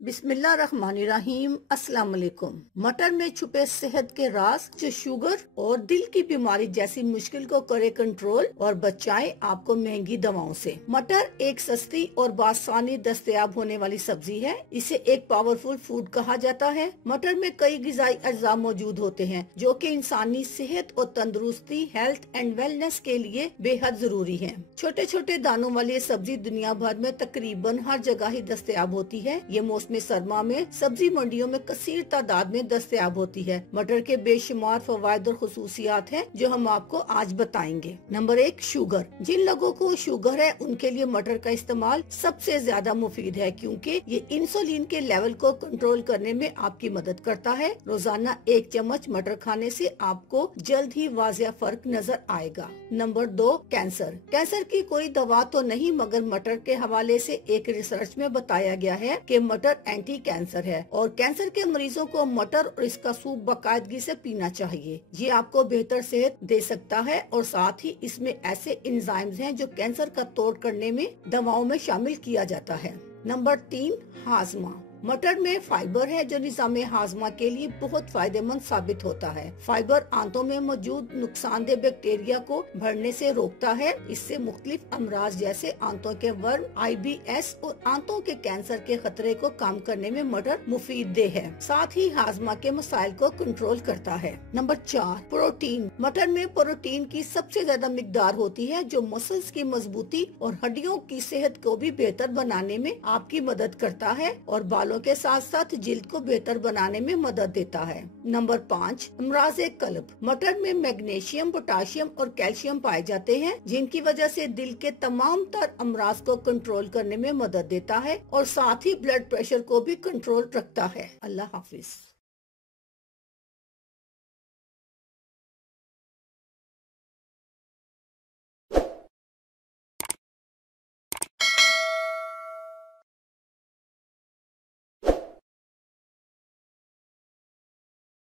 बिस्मिल्लाहिर्रहमानिर्रहीम। अस्सलाम वालेकुम। मटर में छुपे सेहत के राज जो शुगर और दिल की बीमारी जैसी मुश्किल को करे कंट्रोल और बचाए आपको महंगी दवाओं से। मटर एक सस्ती और बासानी दस्तयाब होने वाली सब्जी है। इसे एक पावरफुल फूड कहा जाता है। मटर में कई ग़िज़ाई अज्जा मौजूद होते हैं जो कि इंसानी सेहत और तंदुरुस्ती, हेल्थ एंड वेलनेस के लिए बेहद जरूरी है। छोटे छोटे दानों वाली सब्जी दुनिया भर में तकरीबन हर जगह ही दस्तयाब होती है। ये मौसमी सरमा में सब्जी मंडियों में कसीर तादाद में दस्तयाब होती है। मटर के बेशुमार फवायद और खुसूसियात हैं जो हम आपको आज बताएंगे। Number 1, sugar. जिन लोगों को शुगर है उनके लिए मटर का इस्तेमाल सबसे ज्यादा मुफीद है क्योंकि ये इंसुलिन के लेवल को कंट्रोल करने में आपकी मदद करता है। रोजाना 1 चम्मच मटर खाने से आपको जल्द ही वाजिया फर्क नजर आएगा। Number 2, cancer. कैंसर की कोई दवा तो नहीं, मगर मटर के हवाले से एक रिसर्च में बताया गया है कि मटर एंटी कैंसर है और कैंसर के मरीजों को मटर और इसका सूप बाकायदगी से पीना चाहिए। ये आपको बेहतर सेहत दे सकता है और साथ ही इसमें ऐसे एंजाइम्स हैं जो कैंसर का तोड़ करने में दवाओं में शामिल किया जाता है। नंबर 3, हाजमा। मटर में फाइबर है जो निज़ाम हाजमा के लिए बहुत फायदेमंद साबित होता है। फाइबर आंतों में मौजूद नुकसानदेह बैक्टीरिया को बढ़ने से रोकता है। इससे मुख्तलिफ अमराज जैसे आंतों के वर्म, IBS और आंतों के कैंसर के खतरे को कम करने में मटर मुफीद है। साथ ही हाजमा के मसाइल को कंट्रोल करता है। Number 4, protein. मटर में प्रोटीन की सबसे ज्यादा मिकदार होती है जो मसल्स की मजबूती और हड्डियों की सेहत को भी बेहतर बनाने में आपकी मदद करता है और बालों के साथ साथ जिल्द को बेहतर बनाने में मदद देता है। नंबर 5, अमराज़े कल्ब। मटर में मैग्नीशियम, पोटाशियम और कैल्शियम पाए जाते हैं जिनकी वजह से दिल के तमाम तर अमराज को कंट्रोल करने में मदद देता है और साथ ही ब्लड प्रेशर को भी कंट्रोल रखता है। अल्लाह हाफिज।